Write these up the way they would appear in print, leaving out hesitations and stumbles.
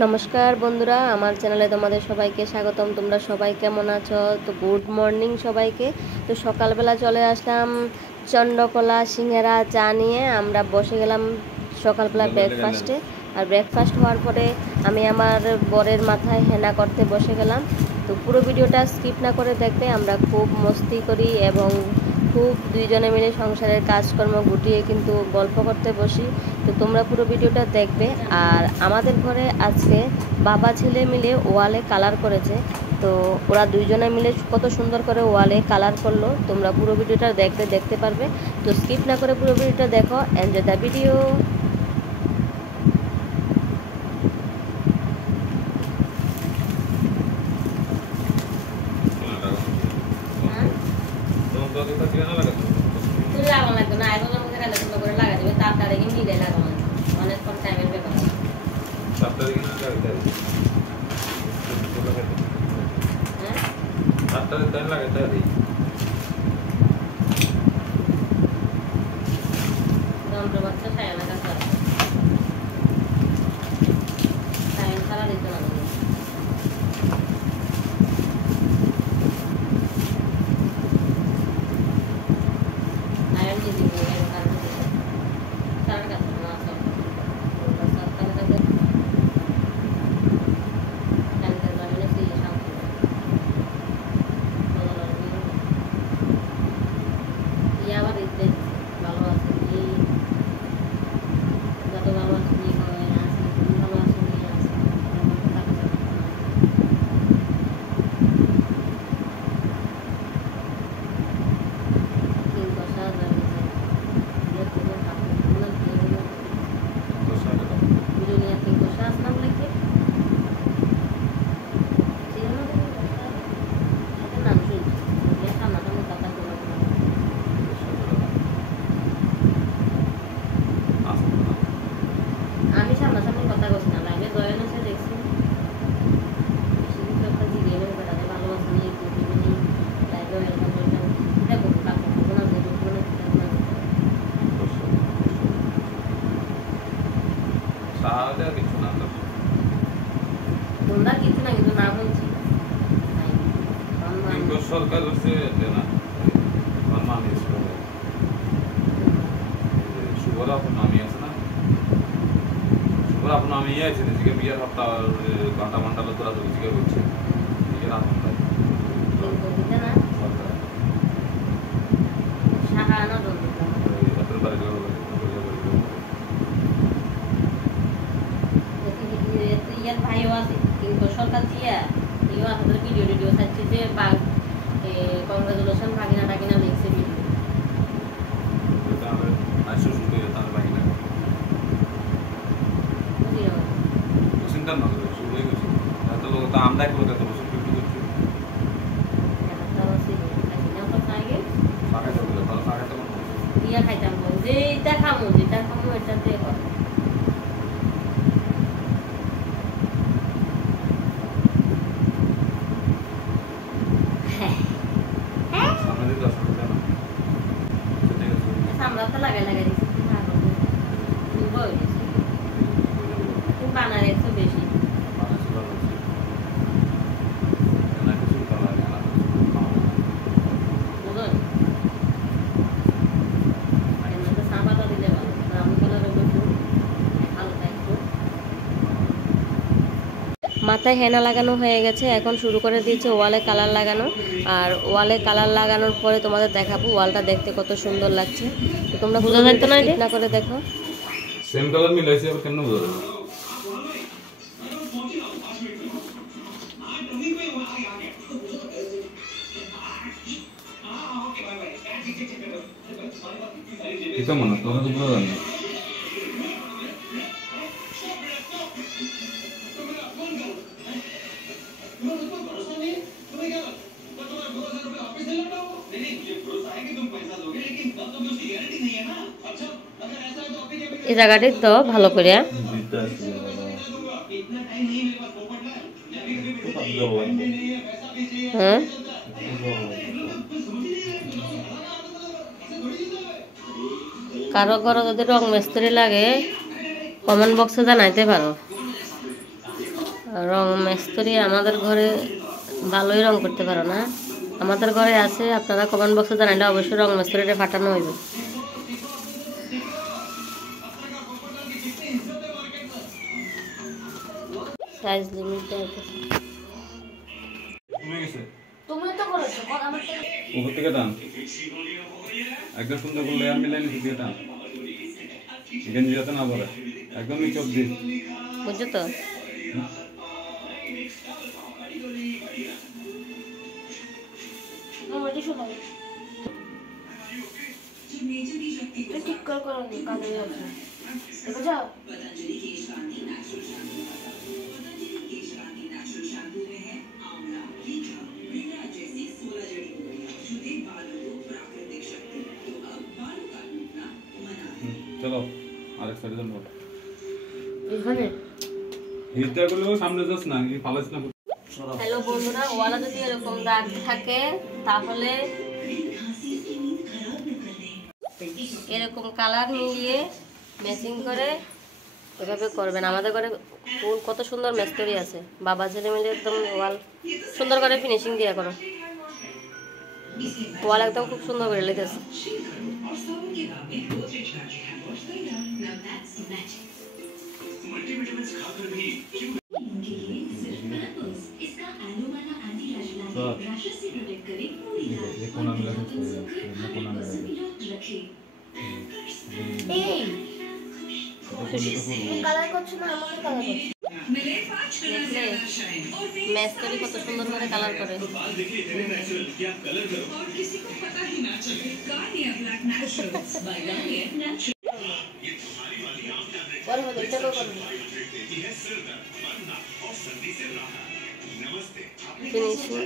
নমস্কার বন্ধুরা, আমার চ্যানেলে তোমাদের সবাইকে স্বাগতম। তোমরা সবাই কেমন আছো? তো গুড মর্নিং সবাইকে। তো সকালবেলা চলে আসলাম চন্দ্রকলা সিঙ্গারা চা নিয়ে। আমরা বসে গেলাম সকালবেলা ব্রেকফাস্টে। আর ব্রেকফাস্ট হওয়ার পরে আমি আমার বরের মাথায় হেনা করতে বসে গেলাম। তো পুরো ভিডিওটা স্কিপ না করে দেখবে। আমরা খুব মস্তি করি এবং খুব দুইজনে মিলে সংসারের কাজকর্ম গুটিয়ে কিন্তু গল্প করতে বসি। তো তোমরা পুরো ভিডিওটা দেখবে। আর আমাদের ঘরে আজকে বাবা ছেলে মিলে ওয়ালে কালার করেছে। তো ওরা দুইজনে মিলে কত সুন্দর করে ওয়ালে কালার করলো। তোমরা পুরো ভিডিওটা দেখতে পারবে। তো স্কিপ না করে পুরো ভিডিওটা দেখো। Enjoy the video. লাগানো লাগবে না, এখন আমাকে রান্না সুন্দর করে লাগা দেবে। তাড়াতাড়ি মিলে লাগানো লাগবে, অনেকক্ষণ টাইমের ব্যাপার। যন্ত্রপাতি সায়া লাগা টাইম ছাড়া দিতে লাগবে। আমি সামনাসামনি কথা বলছি না, লাইভে জয়েন হচ্ছে দেখছি। তোমরা কিছু না, কিন্তু না বলছি সরকার হচ্ছে না শুভর আপনার নামই আছে না, শুভর আপনার নামই আছে জিকে বিয়ের সপ্তাহ ঘন্টা ঘন্টা তোরা তো জিকে করছে নিজের আপনার ভাইও আছে কিন্তু সরকার দিয়া ইও আপনাদের ভিডিও চাইছে যে কংগ্রেচুলেশন ভাগিনা টাকিনা লিখছে ভিডিও। চিন্তা না করে শুরু হয়ে গেছে এত লোক তো আমরা এক লোক এত বছর ফিফটি করছি ইয়া খাইতাম যেটা খামো এটাতে আমরা তো লাগাই দিচ্ছি বানার একটু বেশি মাথায় হেনা লাগানো হয়ে গেছে। এখন শুরু করে দিয়েছে ওয়ালে কালার লাগানো। আর ওয়ালে কালার লাগানোর পরে তোমাদের দেখাবো ওয়ালটা দেখতে কত সুন্দর লাগছে। তো তোমরা বোঝা যাচ্ছে না, এটা না করে দেখো। সেম কালার মিলাইছে আবার কেমন বোঝা যাবে? এটা মনে হয় তোমার বোঝা যায় না। এই জায়গাটি তো ভালো করে হ্যাঁ কারো ঘরে যদি রং মিস্ত্রি লাগে কমেন্ট বক্সে জানাইতে পারো। রং মিস্ত্রি আমাদের ঘরে ভালোই রং করতে পারো না, আমাদের ঘরে আছে, আপনারা কমেন্ট বক্সে জানাইলে অবশ্যই রং মিস্ত্রিটা পাঠানো হইবে। সাইজ লিমিট কমে গেছে তুমি তো করেছো আমার উপর থেকে টান একদম সুন্দর করে লেয়ার মিলাই নিচে দিয়ে টান গেঞ্জি যাতে না পড়ে একদম নিচে অব্দি বুঝছো তো। ঠিক করো কাজে আছে দেখো যাও। চলো আরেক সাইডে যাবো এখানে হিটটা করলে সামনে যাস না কি ফালাস না। হ্যালো বন্ধুরা, ওয়ালা যদি এরকম দাগ থাকে তাহলে এরকম কালার মিলিয়ে ম্যাচিং করে ওইভাবে করবেন। আমাদের ঘরে কত সুন্দর মিস্ত্রি আছে, বাবা ছেলে মিলে একদম ওয়াল সুন্দর করে ফিনিশিং দিয়ে করো। ওয়াল একদম খুব সুন্দর করে লেগেছে। মেস্তরি কত সুন্দর করে কালার করে। ফিনিশিং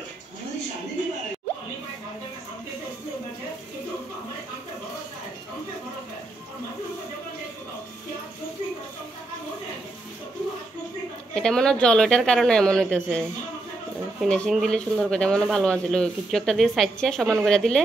এটা মনে হয় জল ওইটার কারণে এমন হইতেছে। ফিনিশিং দিলে সুন্দর করে মনে ভালো আছিল, কিছু একটা দিয়ে সাইডছে সমান করে দিলে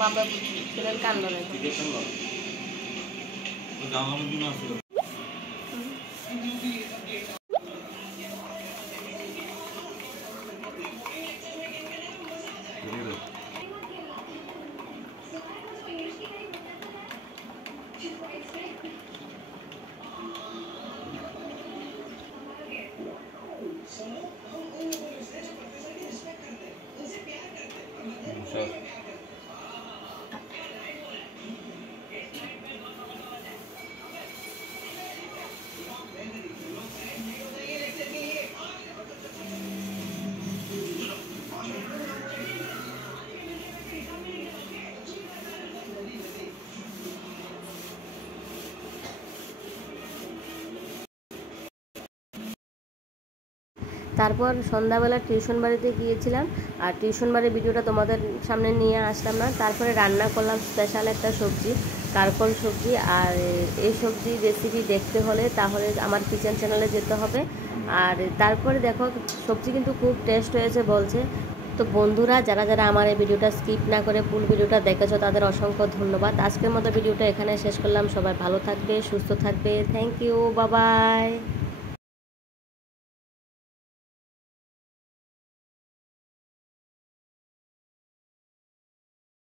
বাবা ছেলের কান ধরে তারপর সন্ধ্যাবেলা টিউশন বাড়িতে গিয়েছিলাম, আর টিউশন বাড়ির ভিডিওটা তোমাদের সামনে নিয়ে আসলাম না। তারপরে রান্না করলাম স্পেশাল একটা সবজি, কারকল সবজি। আর এই সবজি রেসিপি দেখতে হলে তাহলে আমার কিচেন চ্যানেলে যেতে হবে। আর তারপরে দেখো সবজি কিন্তু খুব টেস্ট হয়েছে বলছে। তো বন্ধুরা, যারা যারা আমার এই ভিডিওটা স্কিপ না করে ফুল ভিডিওটা দেখেছো তাদের অসংখ্য ধন্যবাদ। আজকের মতো ভিডিওটা এখানে শেষ করলাম। সবাই ভালো থাকবে, সুস্থ থাকবে। Thank you, bye by.